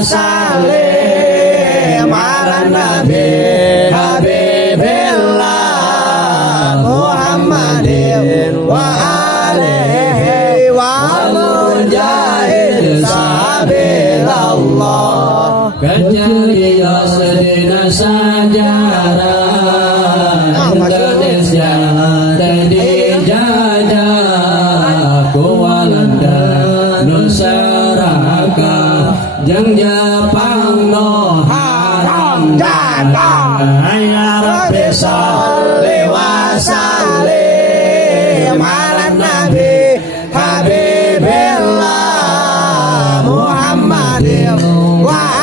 sallim ala nabi habibillah Muhammadin wa alihi wa mujahid sabilallah. Kejadian sedina sejarah Indonesia jadi jajah Kualanda Nusaraka Jeng Jepang no haram jatah. Ya Rabbi salli wa sallim ala nabi habibillah Muhammadin wa